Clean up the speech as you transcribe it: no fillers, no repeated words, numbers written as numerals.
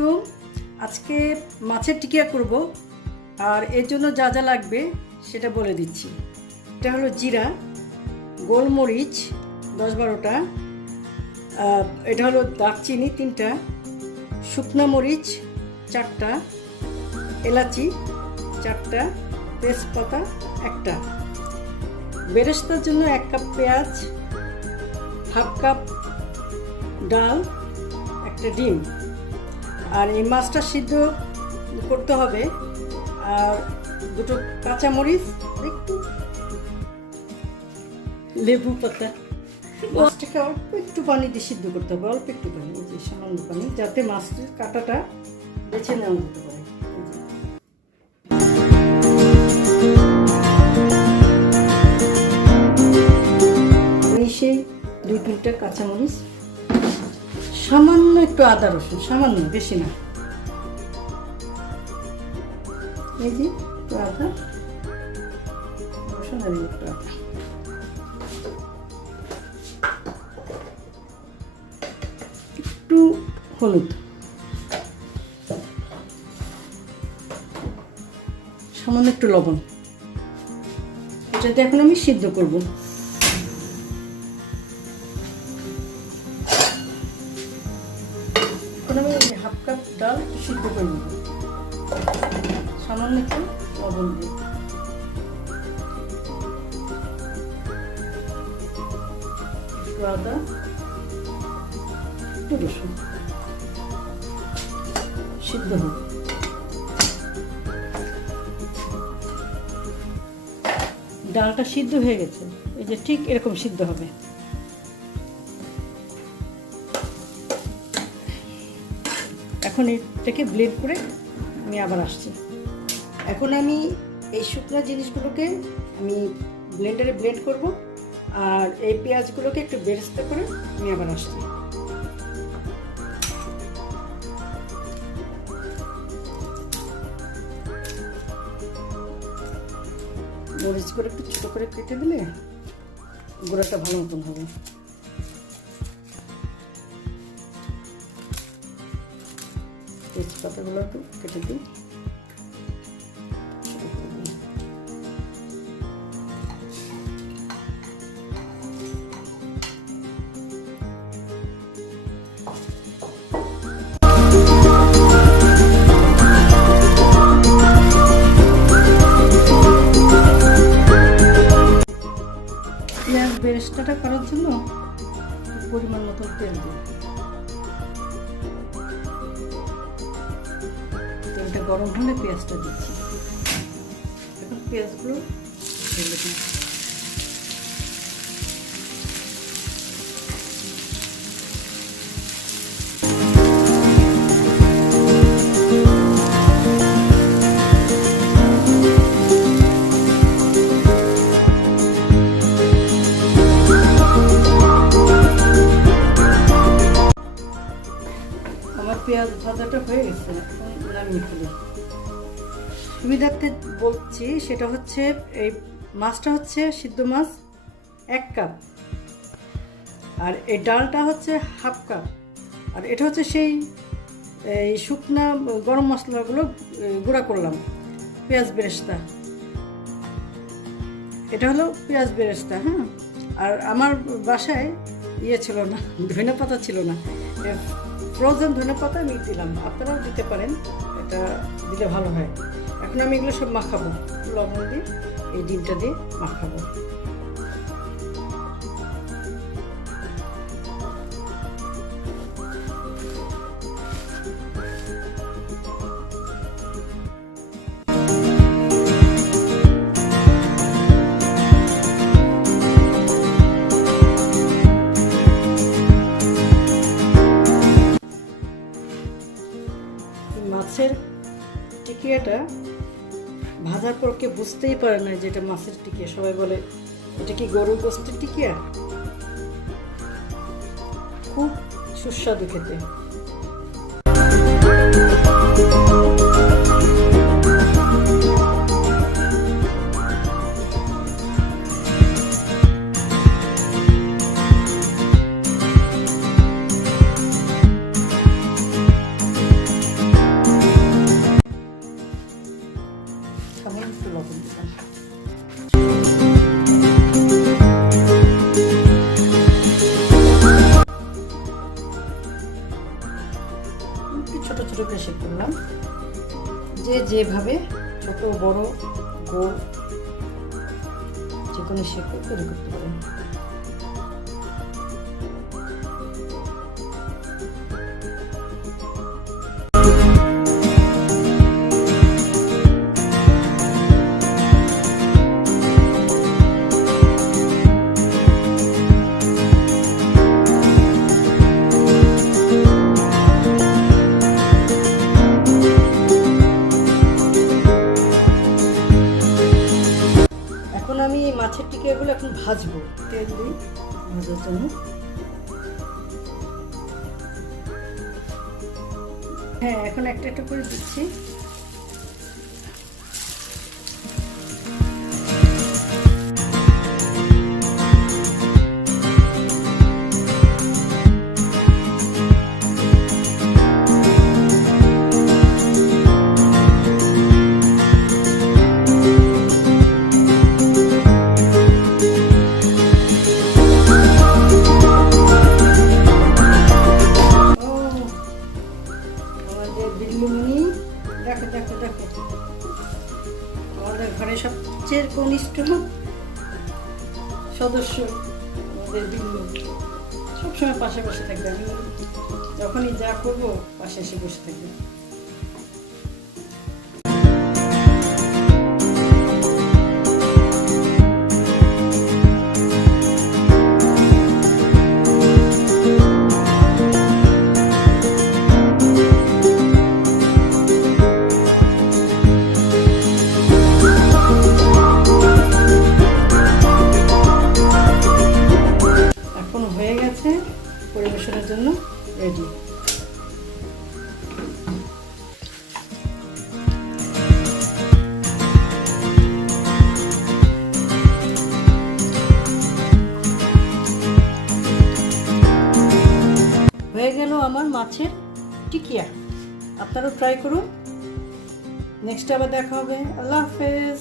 আলাইকুম। আজকে মাছের টিকিয়া করব, আর এর জন্য যা যা লাগবে সেটা বলে দিচ্ছি। এটা হলো জিরা, গোলমরিচ 10-12টা, এটা হলো দারচিনি 3টা, শুকনো মরিচ 4টা, এলাচি 4টা, তেজপাতা 1টা। বেরেস্তার জন্য 1 কাপ পেঁয়াজ, হাফ কাপ ডাল, 1টা ডিম। আর এই মাছটা সিদ্ধ করতে হবে, আর 2টো কাঁচামরিচ, একটু লেবু পাতা। মাছটাকে অল্প একটু পানি দিয়ে সিদ্ধ করতে হবে, অল্প একটু পানি, যে সামান্য পানি, যাতে মাছটির কাঁটাটা বেছে নেওয়া যেতে পারে। সেই 2-3টা কাঁচামরিচ, সামান্য একটু আদা রসুন, সামান্য, বেশি না, এই যে একটু আদা রসুন আর একটু আদা, একটু হলুদ, সামান্য একটু লবণ। এটাতে এখন আমি সিদ্ধ করব। আমি হাফ কাপ ডাল সিদ্ধ করে নেব, সামান্য একটু লবণ দিয়ে। একটু আদা, একটু রসুন, সিদ্ধ হোক। ডালটা সিদ্ধ হয়ে গেছে, এই যে ঠিক এরকম সিদ্ধ হবে। এখন এটাকে ব্লেন্ড করে আমি আবার আসছি। এখন আমি এই শুকনো জিনিসগুলোকে আমি ব্লেন্ডারে ব্লেন্ড করব, আর এই পেঁয়াজগুলোকে একটু বেরেস্তা করে আমি আবার আসছি। মরিচ করে একটু ছোটো করে কেটে দিলে গুঁড়াটা ভালো মতন হবে। তেজপাতাগুলো একটু কেটে দিই। পেঁয়াজ বেরেস্তাটা করার জন্য পরিমাণ মতো তেল দিই। তেলটা গরম হলে পেঁয়াজটা দিচ্ছি। এখন পেঁয়াজগুলো ঢেলে দিই। আমার পেঁয়াজ ভাজাটা হয়ে গেছে, এখন নামিয়ে ফেলি। সুবিধার্থে বলছি, সেটা হচ্ছে এই মাছটা হচ্ছে সিদ্ধ মাছ 1 কাপ, আর এই ডালটা হচ্ছে হাফ কাপ, আর এটা হচ্ছে সেই এই শুকনা গরম মশলাগুলো গুঁড়া করলাম, পেঁয়াজ বেরেস্তা। এটা হলো পেঁয়াজ বেরেস্তা। হ্যাঁ, আর আমার বাসায় ছিল না, ধনেপাতা ছিল না, ফ্রোজেন ধনেপাতা আমি দিলাম, আপনারাও দিতে পারেন, এটা দিলে ভালো হয়। এখন আমি এগুলো সব মাখাবো, লবণ দিয়ে এই ডিমটা দিয়ে মাখাবো। মাছের টিকিয়াটা ভাজার পর কেউ বুঝতেই পারে না যে এটা মাছের টিকিয়া। সবাই বলে এটা কি গরুর গোশতের টিকিয়া। খুব সুস্বাদু খেতে। করে শেপ করলাম। যে যেভাবে ছোট বড় গোল যে কোনো শেপে তৈরি করতে পারেন। আমি মাছের টিকিয়াগুলো এখন ভাজবো তেল দিই ভাজার জন্য। হ্যাঁ, এখন একটা একটা করে দিচ্ছি। দেখো দেখো দেখো, আমাদের ঘরে সবচেয়ে কনিষ্ঠ সদস্য আমাদের বিল্লু সবসময় পাশে বসে থাকবে। আমি যখনই যা করবো পাশে এসে বসে থাকবে। হয়ে গেছে, পরিবেশনের জন্য রেডি। হয়ে গেল আমার মাছের টিকিয়া। আপনারাও ট্রাই করুন। নেক্সট আবার দেখা হবে। আল্লাহ হাফেজ।